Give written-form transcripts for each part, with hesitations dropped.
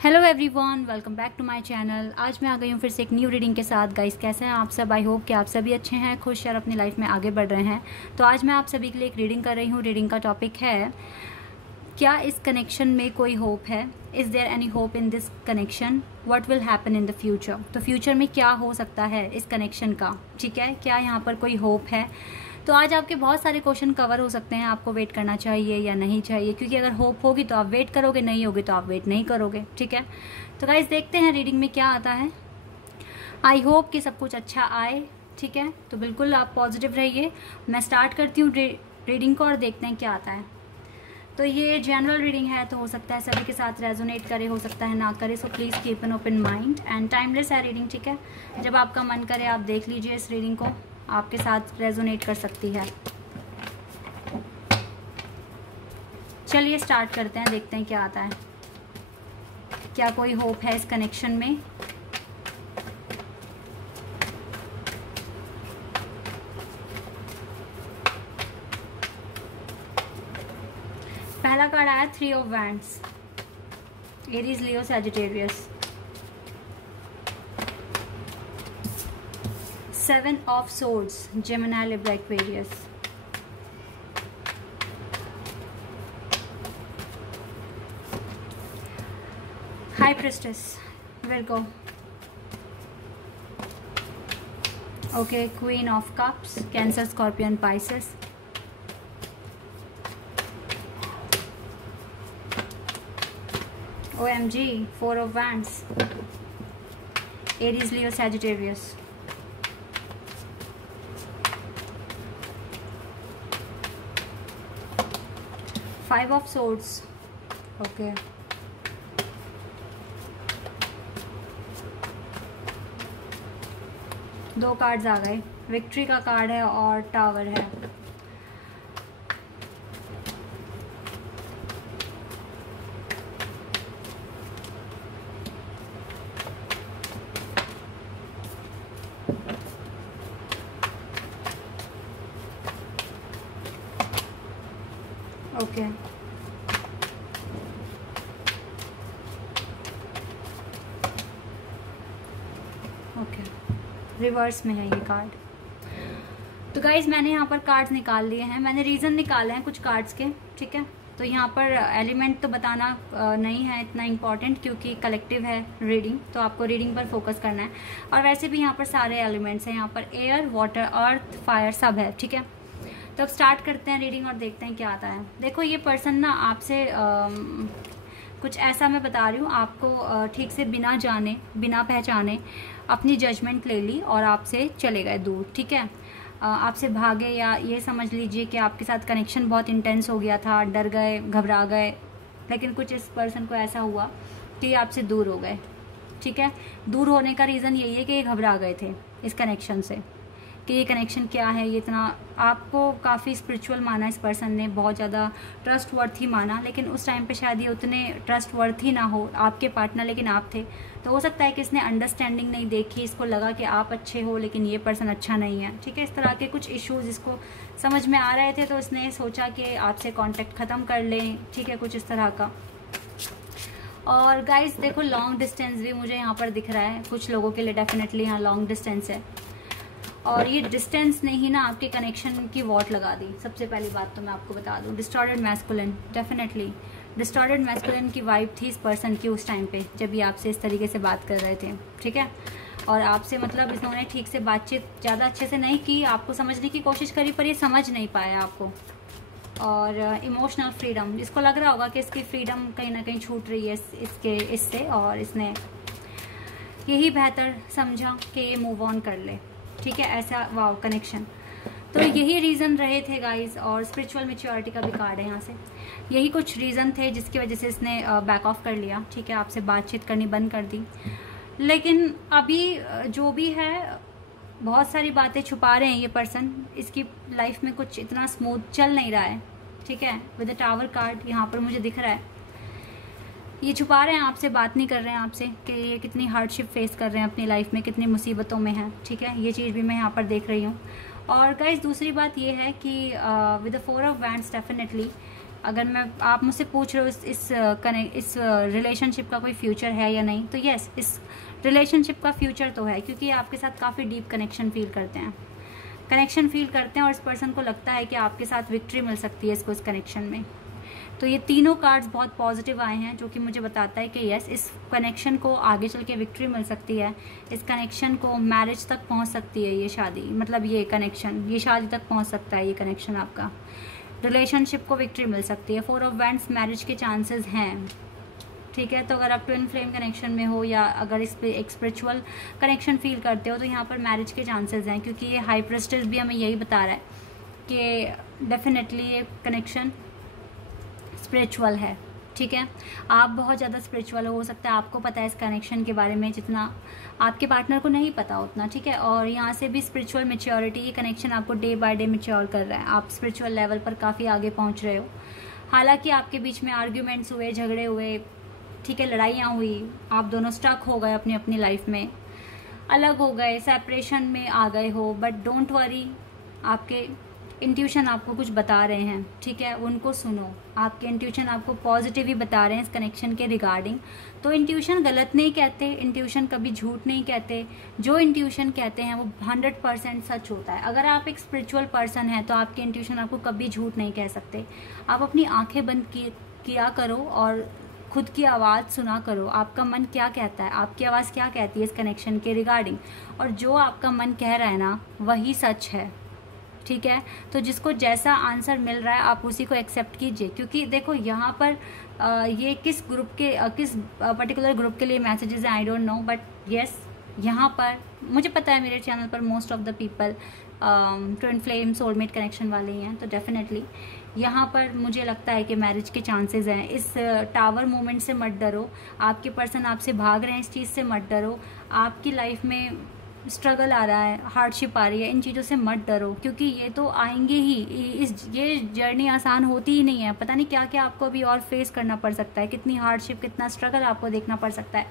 Hello everyone, welcome back to my channel. आज मैं आ गई हूँ फिर से एक न्यू रीडिंग के साथ। गाइस, कैसे हैं आप सब? आई होप कि आप सभी अच्छे हैं, खुश और अपनी लाइफ में आगे बढ़ रहे हैं। तो आज मैं आप सभी के लिए एक रीडिंग कर रही हूँ। रीडिंग का टॉपिक है, क्या इस कनेक्शन में कोई होप है? Is there any hope in this connection? What will happen in the future? तो फ्यूचर में क्या हो सकता है इस कनेक्शन का, ठीक है? क्या यहाँ पर कोई होप है? तो आज आपके बहुत सारे क्वेश्चन कवर हो सकते हैं। आपको वेट करना चाहिए या नहीं चाहिए, क्योंकि अगर होप होगी तो आप वेट करोगे, नहीं होगी तो आप वेट नहीं करोगे, ठीक है? तो गाइस, देखते हैं रीडिंग में क्या आता है। आई होप कि सब कुछ अच्छा आए, ठीक है? तो बिल्कुल आप पॉजिटिव रहिए। मैं स्टार्ट करती हूँ रीडिंग को और देखते हैं क्या आता है। तो ये जनरल रीडिंग है, तो हो सकता है सभी के साथ रेजोनेट करे, हो सकता है ना करे। So please keep an open mind and timeless है रीडिंग, ठीक है? जब आपका मन करे आप देख लीजिए इस रीडिंग को, आपके साथ रेजोनेट कर सकती है। चलिए स्टार्ट करते हैं, देखते हैं क्या आता है। क्या कोई होप है इस कनेक्शन में? पहला कार्ड आया 3 of wands, Aries, Leo, Sagittarius. 7 of swords, Gemini, Libra, Aquarius. High priestess, Virgo. Okay, queen of cups, cancer, scorpion, Pisces. OMG, 4 of wands, Aries, Leo, Sagittarius। Five of swords, okay। दो cards आ गए, victory का card है और tower है। Okay, okay, reverse में है ये card. तो गाइज, मैंने यहाँ पर कार्ड्स निकाल लिए हैं, मैंने रीज़न निकाले हैं कुछ कार्ड्स के, ठीक है? तो यहाँ पर एलिमेंट तो बताना नहीं है इतना इम्पॉर्टेंट, क्योंकि कलेक्टिव है रीडिंग, तो आपको रीडिंग पर फोकस करना है। और वैसे भी यहाँ पर सारे एलिमेंट्स हैं, यहाँ पर एयर, वाटर, अर्थ, फायर सब है, ठीक है? तो अब स्टार्ट करते हैं रीडिंग और देखते हैं क्या आता है। देखो, ये पर्सन ना आपसे कुछ ऐसा मैं बता रही हूँ आपको, ठीक से बिना जाने, बिना पहचाने अपनी जजमेंट ले ली और आपसे चले गए दूर, ठीक है? आपसे भागे, या ये समझ लीजिए कि आपके साथ कनेक्शन बहुत इंटेंस हो गया था, डर गए, घबरा गए, लेकिन कुछ इस पर्सन को ऐसा हुआ कि आपसे दूर हो गए, ठीक है? दूर होने का रीज़न यही है कि ये घबरा गए थे इस कनेक्शन से, कि ये कनेक्शन क्या है। ये इतना आपको काफ़ी स्पिरिचुअल माना इस पर्सन ने, बहुत ज़्यादा ट्रस्ट वर्थी माना, लेकिन उस टाइम पे शायद ये उतने ट्रस्ट वर्थी ना हो आपके पार्टनर, लेकिन आप थे। तो हो सकता है कि इसने अंडरस्टैंडिंग नहीं देखी, इसको लगा कि आप अच्छे हो लेकिन ये पर्सन अच्छा नहीं है, ठीक है? इस तरह के कुछ इश्यूज़ इसको समझ में आ रहे थे, तो इसने सोचा कि आपसे कॉन्टेक्ट ख़त्म कर लें, ठीक है? कुछ इस तरह का। और गाइज देखो, लॉन्ग डिस्टेंस भी मुझे यहाँ पर दिख रहा है कुछ लोगों के लिए, डेफिनेटली यहाँ लॉन्ग डिस्टेंस है। और ये डिस्टेंस ने ही ना आपके कनेक्शन की वॉट लगा दी। सबसे पहली बात तो मैं आपको बता दूं, distorted masculine, definitely distorted masculine की वाइब थी इस पर्सन की उस टाइम पे, जब ये आपसे इस तरीके से बात कर रहे थे, ठीक है? और आपसे मतलब इन्होंने ठीक से बातचीत ज़्यादा अच्छे से नहीं की, आपको समझने की कोशिश करी पर ये समझ नहीं पाया आपको। और इमोशनल फ्रीडम, इसको लग रहा होगा कि इसकी फ्रीडम कहीं ना कहीं छूट रही है इससे, और इसने यही बेहतर समझा कि ये मूव ऑन कर ले, ठीक है? ऐसा वाव कनेक्शन। तो यही रीज़न रहे थे गाइस, और स्पिरिचुअल मैच्योरिटी का भी कार्ड है यहाँ से। यही कुछ रीज़न थे जिसकी वजह से इसने बैक ऑफ कर लिया, ठीक है? आपसे बातचीत करनी बंद कर दी। लेकिन अभी जो भी है, बहुत सारी बातें छुपा रहे हैं ये पर्सन, इसकी लाइफ में कुछ इतना स्मूथ चल नहीं रहा है, ठीक है? विद द टावर कार्ड यहाँ पर मुझे दिख रहा है, ये छुपा रहे हैं आपसे, बात नहीं कर रहे हैं आपसे कि ये कितनी हार्डशिप फेस कर रहे हैं अपनी लाइफ में, कितनी मुसीबतों में हैं, ठीक है? ये चीज़ भी मैं यहाँ पर देख रही हूँ। और गाइस, दूसरी बात ये है कि with the 4 of wands, definitely अगर आप मुझसे पूछ रहे हो इस रिलेशनशिप का कोई फ्यूचर है या नहीं, तो यस, इस रिलेशनशिप का फ्यूचर तो है, क्योंकि आपके साथ काफ़ी डीप कनेक्शन फील करते हैं और इस पर्सन को लगता है कि आपके साथ विक्ट्री मिल सकती है इसको इस कनेक्शन में। तो ये तीनों कार्ड्स बहुत पॉजिटिव आए हैं, जो कि मुझे बताता है कि यस, इस कनेक्शन को आगे चल के विक्ट्री मिल सकती है, इस कनेक्शन को मैरिज तक पहुंच सकती है, ये शादी, मतलब ये कनेक्शन, ये शादी तक पहुंच सकता है ये कनेक्शन, आपका रिलेशनशिप को विक्ट्री मिल सकती है। 4 ऑफ वैंड्स, मैरिज के चांसेस हैं, ठीक है। तो अगर आप ट्विन फ्लेम कनेक्शन में हो या अगर इस पे एक स्पिरिचुअल कनेक्शन फील करते हो, तो यहाँ पर मैरिज के चांसेस हैं, क्योंकि ये हाई प्रेस्टिज भी हमें यही बता रहा है कि डेफिनेटली ये कनेक्शन स्पिरिचुअल है, ठीक है। आप बहुत ज़्यादा स्पिरिचुअल हो सकता है आपको पता है इस कनेक्शन के बारे में, जितना आपके पार्टनर को नहीं पता उतना, ठीक है। और यहाँ से भी स्पिरिचुअल मैच्योरिटी, ये कनेक्शन आपको डे बाय डे मैच्योर कर रहा है, आप स्पिरिचुअल लेवल पर काफ़ी आगे पहुँच रहे हो। हालांकि आपके बीच में आर्ग्यूमेंट्स हुए, झगड़े हुए, ठीक है, लड़ाइयाँ हुई, आप दोनों स्टक हो गए अपनी अपनी लाइफ में, अलग हो गए, सेपरेशन में आ गए हो, बट डोंट वरी, आपके इंट्यूशन आपको कुछ बता रहे हैं, ठीक है, उनको सुनो। आपके इंट्यूशन आपको पॉजिटिव ही बता रहे हैं इस कनेक्शन के रिगार्डिंग। तो इंट्यूशन गलत नहीं कहते, इंट्यूशन कभी झूठ नहीं कहते, जो इंट्यूशन कहते हैं वो 100% सच होता है। अगर आप एक स्पिरिचुअल पर्सन हैं तो आपके इंट्यूशन आपको कभी झूठ नहीं कह सकते। आप अपनी आंखें बंद किया करो और खुद की आवाज़ सुना करो, आपका मन क्या कहता है, आपकी आवाज़ क्या कहती है इस कनेक्शन के रिगार्डिंग, और जो आपका मन कह रहा है ना वही सच है, ठीक है। तो जिसको जैसा आंसर मिल रहा है आप उसी को एक्सेप्ट कीजिए, क्योंकि देखो यहाँ पर ये किस ग्रुप के किस पर्टिकुलर ग्रुप के लिए मैसेजेस हैं I don't know, but yes, यहाँ पर मुझे पता है मेरे चैनल पर most of the people twin flame soulmate connection वाले ही हैं, तो डेफिनेटली यहाँ पर मुझे लगता है कि मैरिज के चांसेस हैं। इस टावर मूवमेंट से मत डरो, आपके पर्सन आपसे भाग रहे हैं, इस चीज़ से मत डरो। आपकी लाइफ में स्ट्रगल आ रहा है, हार्डशिप आ रही है, इन चीज़ों से मत डरो, क्योंकि ये तो आएंगे ही। ये जर्नी आसान होती ही नहीं है, पता नहीं क्या क्या आपको अभी और फेस करना पड़ सकता है, कितनी हार्डशिप, कितना स्ट्रगल आपको देखना पड़ सकता है।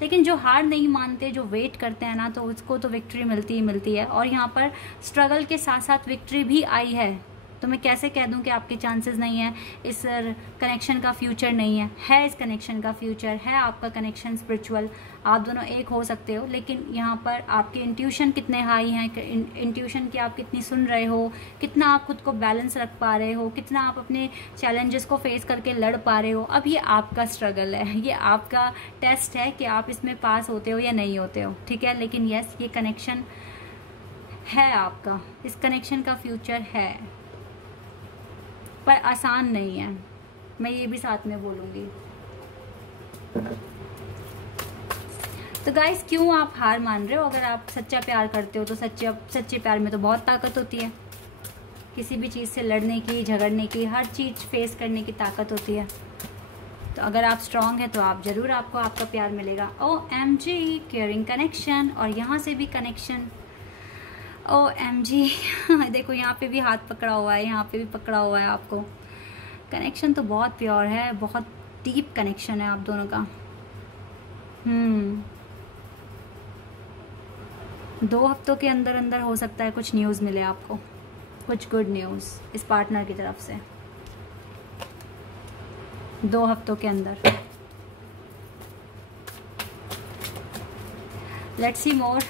लेकिन जो हार नहीं मानते, जो वेट करते हैं ना, तो उसको तो विक्ट्री मिलती ही मिलती है। और यहाँ पर स्ट्रगल के साथ साथ विक्ट्री भी आई है, तो मैं कैसे कह दूं कि आपके चांसेस नहीं है, इस कनेक्शन का फ्यूचर नहीं है इस कनेक्शन का फ्यूचर है। आपका कनेक्शन स्पिरिचुअल, आप दोनों एक हो सकते हो, लेकिन यहाँ पर आपके इंट्यूशन कितने हाई हैं, इंट्यूशन की आप कितनी सुन रहे हो, कितना आप खुद को बैलेंस रख पा रहे हो, कितना आप अपने चैलेंजेस को फेस करके लड़ पा रहे हो। अब ये आपका स्ट्रगल है, ये आपका टेस्ट है कि आप इसमें पास होते हो या नहीं होते हो, ठीक है। लेकिन यस, ये कनेक्शन है आपका, इस कनेक्शन का फ्यूचर है, पर आसान नहीं है, मैं ये भी साथ में बोलूँगी। तो गाइस, क्यों आप हार मान रहे हो? अगर आप सच्चा प्यार करते हो तो सच्चे प्यार में तो बहुत ताकत होती है, किसी भी चीज़ से लड़ने की, झगड़ने की, हर चीज़ फेस करने की ताकत होती है। तो अगर आप स्ट्रांग है तो आप ज़रूर, आपको आपका प्यार मिलेगा। OMG, केयरिंग कनेक्शन, और यहाँ से भी कनेक्शन, OMG देखो यहाँ पे भी हाथ पकड़ा हुआ है, यहाँ पे भी पकड़ा हुआ है आपको। कनेक्शन तो बहुत प्योर है, बहुत डीप कनेक्शन है आप दोनों का। 2 हफ्तों के अंदर अंदर हो सकता है कुछ न्यूज़ मिले आपको, कुछ गुड न्यूज़ इस पार्टनर की तरफ से 2 हफ्तों के अंदर। Let's see more.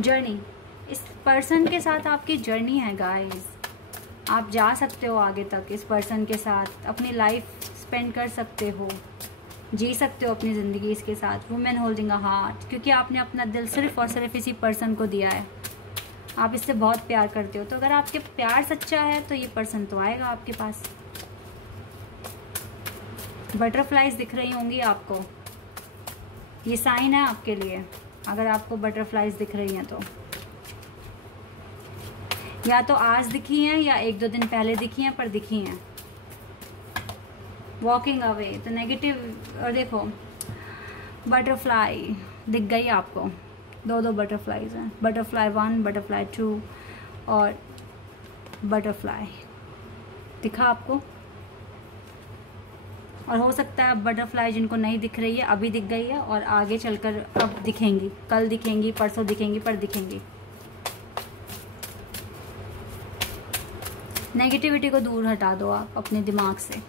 जर्नी, इस पर्सन के साथ आपकी जर्नी है गाइस, आप जा सकते हो आगे तक इस पर्सन के साथ, अपनी लाइफ स्पेंड कर सकते हो, जी सकते हो अपनी ज़िंदगी इसके साथ। वुमेन होल्डिंग अ हार्ट, क्योंकि आपने अपना दिल सिर्फ और सिर्फ इसी पर्सन को दिया है, आप इससे बहुत प्यार करते हो। तो अगर आपके प्यार सच्चा है तो ये पर्सन तो आएगा आपके पास। बटरफ्लाइज दिख रही होंगी आपको, ये साइन है आपके लिए। अगर आपको बटरफ्लाइज दिख रही हैं तो या तो आज दिखी हैं या 1-2 दिन पहले दिखी हैं, पर दिखी हैं। वॉकिंग अवे, तो नेगेटिव। और देखो बटरफ्लाई दिख गई आपको, 2 बटरफ्लाइज हैं, बटरफ्लाई 1, बटरफ्लाई 2 और बटरफ्लाई दिखा आपको। और हो सकता है अब बटरफ्लाई जिनको नहीं दिख रही है अभी दिख गई है और आगे चलकर अब दिखेंगी, कल दिखेंगी, परसों दिखेंगी, पर दिखेंगी। नेगेटिविटी को दूर हटा दो आप अपने दिमाग से,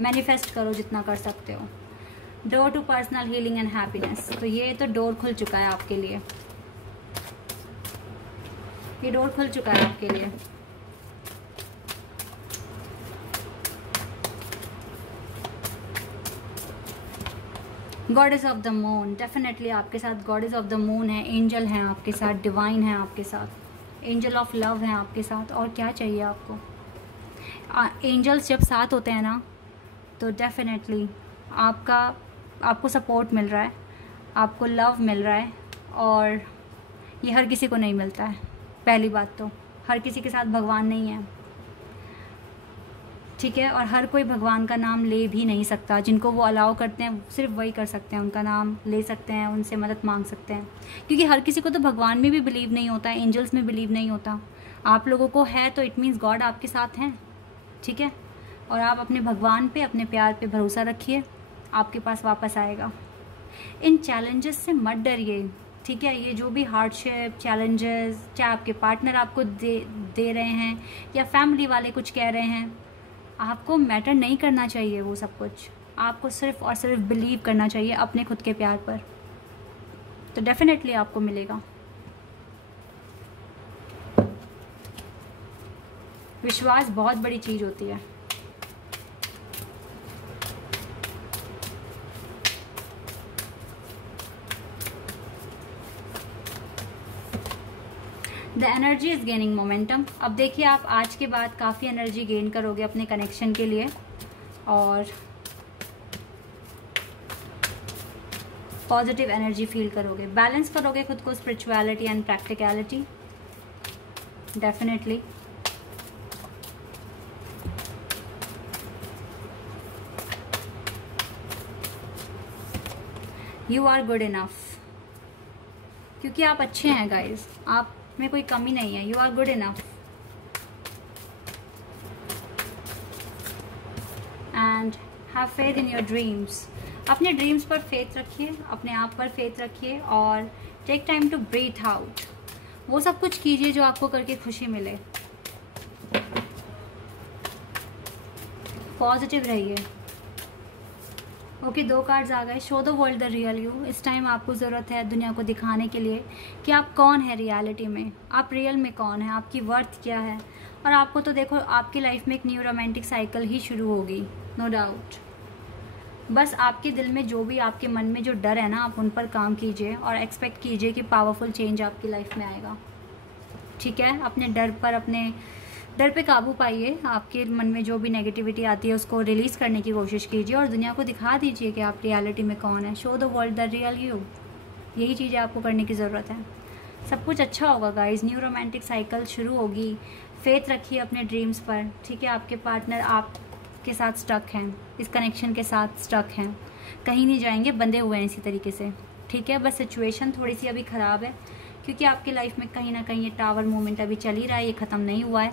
मैनिफेस्ट करो जितना कर सकते हो। Door to personal healing and happiness, तो ये तो डोर खुल चुका है आपके लिए, ये डोर खुल चुका है आपके लिए। Goddess of the moon, definitely आपके साथ गॉडेस ऑफ द मून है, एंजल हैं आपके साथ, डिवाइन है आपके साथ, एंजल ऑफ लव है आपके साथ। और क्या चाहिए आपको? एंजल्स जब साथ होते हैं ना तो डेफिनेटली आपको सपोर्ट मिल रहा है, आपको लव मिल रहा है, और ये हर किसी को नहीं मिलता है। पहली बात तो हर किसी के साथ भगवान नहीं है, ठीक है, और हर कोई भगवान का नाम ले भी नहीं सकता। जिनको वो अलाउ करते हैं सिर्फ वही कर सकते हैं, उनका नाम ले सकते हैं, उनसे मदद मांग सकते हैं, क्योंकि हर किसी को तो भगवान में भी बिलीव नहीं होता, एंजल्स में बिलीव नहीं होता। आप लोगों को है तो इट मीन्स गॉड आपके साथ हैं, ठीक है। और आप अपने भगवान पे, अपने प्यार पे भरोसा रखिए, आपके पास वापस आएगा। इन चैलेंजेस से मत डरिए, ठीक है। ये जो भी हार्डशिप, चैलेंजेस, चाहे आपके पार्टनर आपको दे रहे हैं या फैमिली वाले कुछ कह रहे हैं, आपको मैटर नहीं करना चाहिए वो सब कुछ। आपको सिर्फ और सिर्फ बिलीव करना चाहिए अपने खुद के प्यार पर, तो डेफिनेटली आपको मिलेगा। विश्वास बहुत बड़ी चीज़ होती है। The energy is gaining momentum. अब देखिए आप आज के बाद काफ़ी एनर्जी गेन करोगे अपने कनेक्शन के लिए, और पॉजिटिव एनर्जी फील करोगे, बैलेंस करोगे खुद को spirituality and practicality, definitely. You are good enough, क्योंकि आप अच्छे हैं गाइज, आप में कोई कमी नहीं है। You are good enough and have faith in your dreams. अपने ड्रीम्स पर फेथ रखिए, अपने आप पर फेथ रखिए, और take time to breathe out. वो सब कुछ कीजिए जो आपको करके खुशी मिले। पॉजिटिव रहिए। ओके, 2 कार्ड्स आ गए। Show the world the real you. इस टाइम आपको ज़रूरत है दुनिया को दिखाने के लिए कि आप कौन है रियलिटी में, आप रियल में कौन है, आपकी वर्थ क्या है। और आपको तो देखो आपकी लाइफ में एक न्यू रोमांटिक साइकिल ही शुरू होगी, नो डाउट। बस आपके दिल में जो भी, आपके मन में जो डर है ना, आप उन पर काम कीजिए और एक्सपेक्ट कीजिए कि पावरफुल चेंज आपकी लाइफ में आएगा, ठीक है। अपने डर पे काबू पाइए। आपके मन में जो भी नेगेटिविटी आती है उसको रिलीज़ करने की कोशिश कीजिए और दुनिया को दिखा दीजिए कि आप रियलिटी में कौन है। Show the world the real you. यही चीज़ें आपको करने की ज़रूरत है। सब कुछ अच्छा होगा गाइस। न्यू रोमांटिक साइकिल शुरू होगी। फेथ रखिए अपने ड्रीम्स पर, ठीक है। आपके पार्टनर आपके साथ स्टक हैं, इस कनेक्शन के साथ स्टक हैं, कहीं नहीं जाएंगे, बंधे हुए हैं इसी तरीके से, ठीक है। बस सिचुएशन थोड़ी सी अभी ख़राब है, क्योंकि आपकी लाइफ में कहीं ना कहीं ये टावर मूवमेंट अभी चल ही रहा है, ये ख़त्म नहीं हुआ है।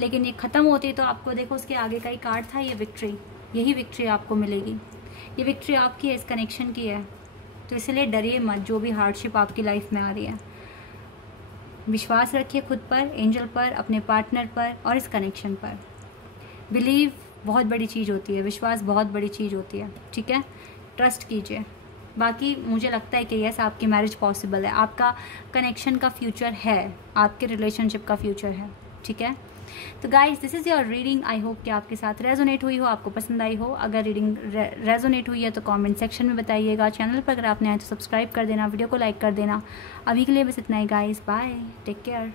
लेकिन ये ख़त्म होती तो आपको देखो उसके आगे का ही कार्ड था, ये विक्ट्री। यही विक्ट्री आपको मिलेगी। ये विक्ट्री आपकी है, इस कनेक्शन की है। तो इसलिए डरिए मत जो भी हार्डशिप आपकी लाइफ में आ रही है। विश्वास रखिए खुद पर, एंजल पर, अपने पार्टनर पर और इस कनेक्शन पर। बिलीव बहुत बड़ी चीज़ होती है, विश्वास बहुत बड़ी चीज़ होती है, ठीक है। ट्रस्ट कीजिए। बाकी मुझे लगता है कि यस, आपकी मैरिज पॉसिबल है, आपका कनेक्शन का फ्यूचर है, आपके रिलेशनशिप का फ्यूचर है, ठीक है। तो guys, this is your reading. I hope कि आपके साथ रेजोनेट हुई हो, आपको पसंद आई हो। अगर रीडिंग रेजोनेट हुई है तो कमेंट सेक्शन में बताइएगा। चैनल पर अगर आपने आए तो सब्सक्राइब कर देना, वीडियो को लाइक कर देना। अभी के लिए बस इतना ही गाइस, बाय, टेक केयर।